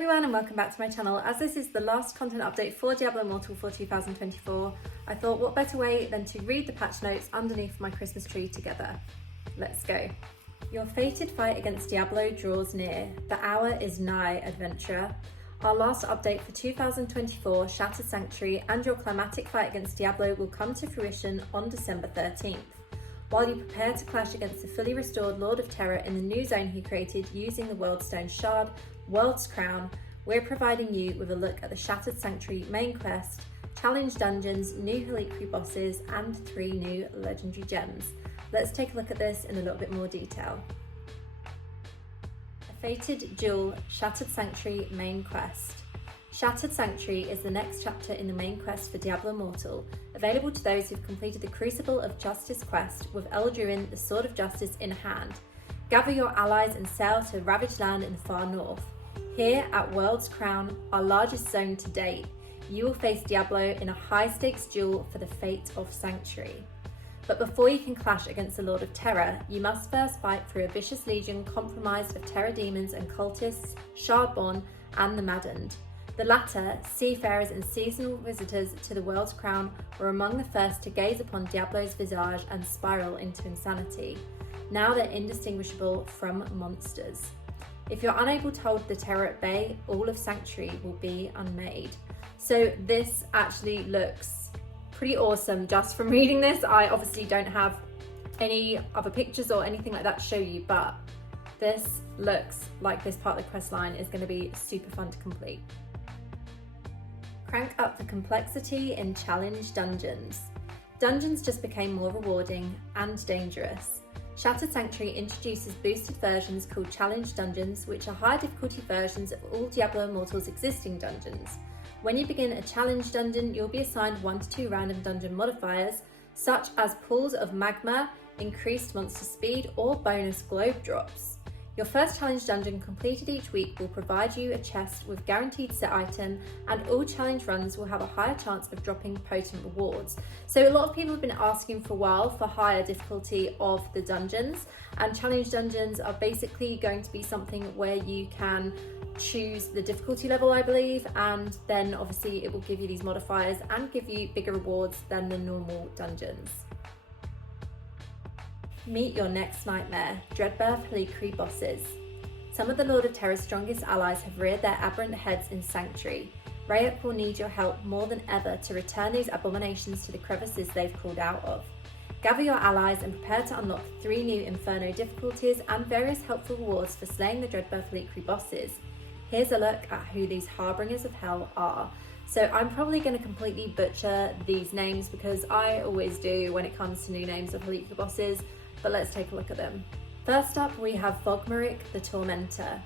everyone and welcome back to my channel. As this is the last content update for Diablo Immortal for 2024, I thought what better way than to read the patch notes underneath my Christmas tree together. Let's go. Your fated fight against Diablo draws near. The hour is nigh, adventurer. Our last update for 2024, Shattered Sanctuary, and your climatic fight against Diablo will come to fruition on December 13th. While you prepare to clash against the fully restored Lord of Terror in the new zone he created using the Worldstone Shard, World's Crown, we're providing you with a look at the Shattered Sanctuary main quest, challenge dungeons, new helliquary bosses, and 3 new legendary gems. Let's take a look at this in a little bit more detail. A Fated Duel Shattered Sanctuary main quest. Shattered Sanctuary is the next chapter in the main quest for Diablo Immortal, available to those who've completed the Crucible of Justice quest with Elduin, the Sword of Justice, in hand. Gather your allies and sail to ravaged land in the far north. Here at World's Crown, our largest zone to date, you will face Diablo in a high-stakes duel for the fate of Sanctuary. But before you can clash against the Lord of Terror, you must first fight through a vicious legion comprised of terror demons and cultists, Shardborn, and the Maddened. The latter, seafarers and seasonal visitors to the World's Crown, were among the first to gaze upon Diablo's visage and spiral into insanity. Now they're indistinguishable from monsters. If you're unable to hold the terror at bay, all of Sanctuary will be unmade. So this actually looks pretty awesome just from reading this. I obviously don't have any other pictures or anything like that to show you, but this looks like this part of the quest line is going to be super fun to complete. Crank up the complexity in challenge dungeons. Dungeons just became more rewarding and dangerous. Shattered Sanctuary introduces boosted versions called challenge dungeons, which are high difficulty versions of all Diablo Immortal's existing dungeons. When you begin a challenge dungeon, you'll be assigned 1 to 2 random dungeon modifiers, such as pools of magma, increased monster speed, or bonus globe drops. Your first challenge dungeon completed each week will provide you a chest with guaranteed set item, and all challenge runs will have a higher chance of dropping potent rewards. So a lot of people have been asking for a while for higher difficulty of the dungeons, and challenge dungeons are basically going to be something where you can choose the difficulty level, I believe, and then obviously it will give you these modifiers and give you bigger rewards than the normal dungeons. Meet your next nightmare, Dreadbirth helliquary bosses. Some of the Lord of Terror's strongest allies have reared their aberrant heads in Sanctuary. Rayek will need your help more than ever to return these abominations to the crevices they've crawled out of. Gather your allies and prepare to unlock 3 new Inferno difficulties and various helpful rewards for slaying the Dreadbirth helliquary bosses. Here's a look at who these Harbingers of Hell are. So I'm probably going to completely butcher these names because I always do when it comes to new names of helliquary bosses, but let's take a look at them. First up, we have Vogmeric the Tormentor.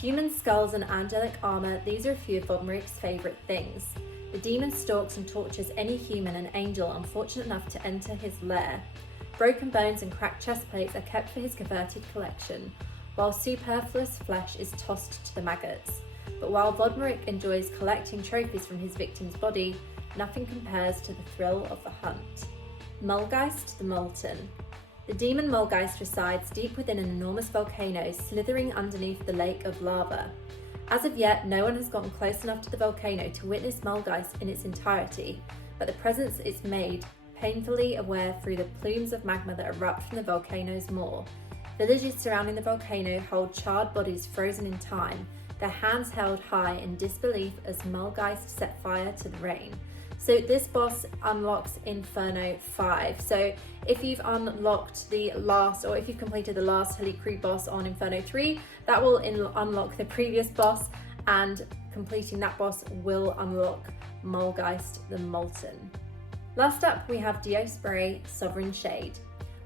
Human skulls and angelic armor, these are a few of Vogmeric's favourite things. The demon stalks and tortures any human and angel unfortunate enough to enter his lair. Broken bones and cracked chest plates are kept for his converted collection, while superfluous flesh is tossed to the maggots. But while Vogmeric enjoys collecting trophies from his victim's body, nothing compares to the thrill of the hunt. Mulgeist the Molten. The demon Mulgeist resides deep within an enormous volcano slithering underneath the lake of lava. As of yet, no one has gotten close enough to the volcano to witness Mulgeist in its entirety, but the presence is made painfully aware through the plumes of magma that erupt from the volcano's maw. Villages surrounding the volcano hold charred bodies frozen in time, their hands held high in disbelief as Mulgeist set fire to the rain. So this boss unlocks Inferno 5. So if you've unlocked the last, or if you've completed the last helliquary boss on Inferno 3, that will unlock the previous boss, and completing that boss will unlock Mulgeist the Molten. Last up, we have Diosprey Sovereign Shade.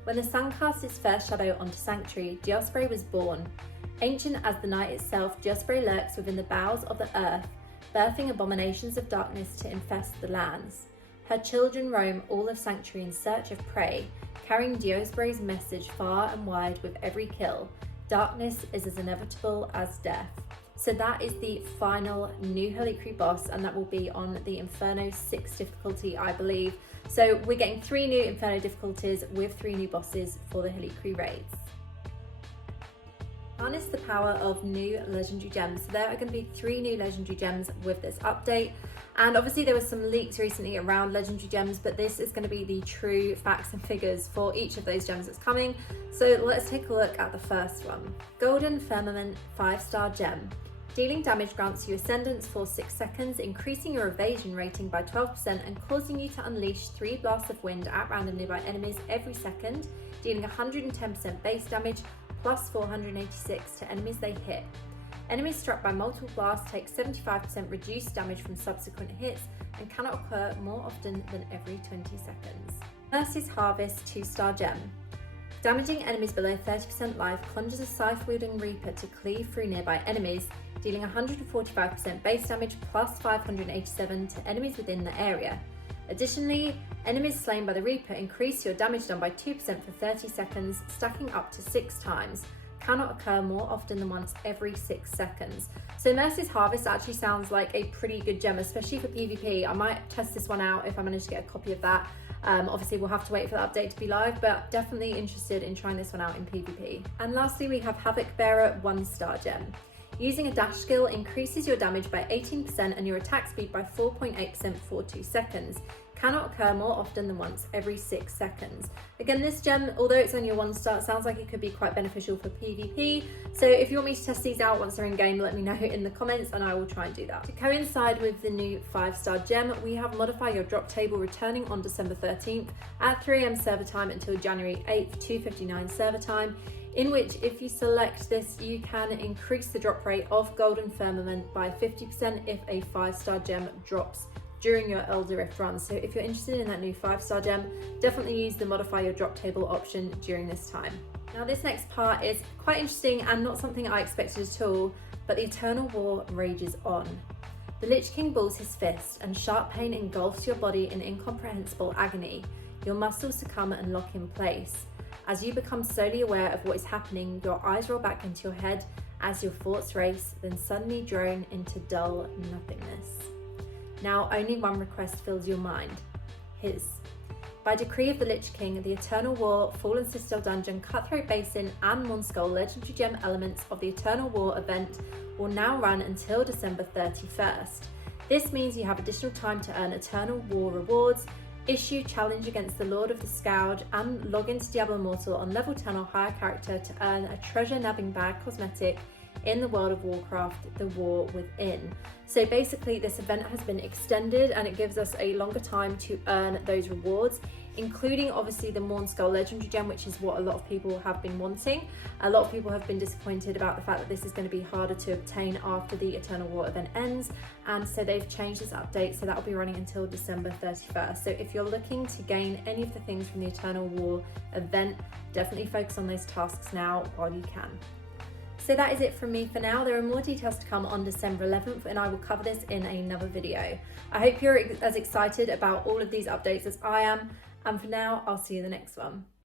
When the sun cast its first shadow onto Sanctuary, Diosprey was born. Ancient as the night itself, Diosprey lurks within the bowels of the earth, birthing abominations of darkness to infest the lands. Her children roam all of Sanctuary in search of prey, carrying Diosprey's message far and wide with every kill. Darkness is as inevitable as death. So that is the final new helliquary boss, and that will be on the Inferno 6 difficulty, I believe. So we're getting 3 new Inferno difficulties with 3 new bosses for the helliquary raids. Harness the power of new legendary gems. So there are going to be 3 new legendary gems with this update. And obviously there was some leaks recently around legendary gems, but this is going to be the true facts and figures for each of those gems that's coming. So let's take a look at the first one. Golden Firmament 5-star gem. Dealing damage grants you Ascendance for 6 seconds, increasing your evasion rating by 12% and causing you to unleash 3 blasts of wind at random nearby enemies every second, dealing 110% base damage plus 486 to enemies they hit. Enemies struck by multiple blasts take 75% reduced damage from subsequent hits and cannot occur more often than every 20 seconds. Mercy's Harvest 2-star gem. Damaging enemies below 30% life conjures a scythe-wielding Reaper to cleave through nearby enemies, dealing 145% base damage plus 587 to enemies within the area. Additionally, enemies slain by the Reaper increase your damage done by 2% for 30 seconds, stacking up to 6 times. Cannot occur more often than once every 6 seconds. So Mercy's Harvest actually sounds like a pretty good gem, especially for PvP. I might test this one out if I manage to get a copy of that. Obviously we'll have to wait for the update to be live, but definitely interested in trying this one out in PvP. And lastly, we have Havoc Bearer 1-star gem. Using a dash skill increases your damage by 18% and your attack speed by 4.8% for 2 seconds. Cannot occur more often than once every 6 seconds. Again, this gem, although it's only a 1-star, it sounds like it could be quite beneficial for PvP. So if you want me to test these out once they're in game, let me know in the comments and I will try and do that. To coincide with the new 5-star gem, we have Modify Your Drop Table returning on December 13th at 3 AM server time until January 8th, 2:59 server time, in which if you select this, you can increase the drop rate of Golden Firmament by 50% if a 5-star gem drops during your Elder Rift run. So if you're interested in that new 5-star gem, definitely use the Modify Your Drop Table option during this time. Now this next part is quite interesting and not something I expected at all, but the Eternal War rages on. The Lich King balls his fist and sharp pain engulfs your body in incomprehensible agony. Your muscles succumb and lock in place. As you become slowly aware of what is happening, your eyes roll back into your head as your thoughts race, then suddenly drone into dull nothingness. Now only one request fills your mind, his. By decree of the Lich King, the Eternal War, Fallen Citadel Dungeon, Cutthroat Basin and Moonskull legendary gem elements of the Eternal War event will now run until December 31st. This means you have additional time to earn Eternal War rewards, issue challenge against the Lord of the Scourge and log into Diablo Immortal on level 10 or higher character to earn a treasure nabbing bag cosmetic in the World of Warcraft, The War Within. So basically this event has been extended and it gives us a longer time to earn those rewards, including obviously the Moonskull legendary gem, which is what a lot of people have been wanting. A lot of people have been disappointed about the fact that this is going to be harder to obtain after the Eternal War event ends, and so they've changed this update, so that will be running until December 31st. So if you're looking to gain any of the things from the Eternal War event, definitely focus on those tasks now while you can. So that is it from me for now. There are more details to come on December 11th and I will cover this in another video. I hope you're as excited about all of these updates as I am, and for now I'll see you in the next one.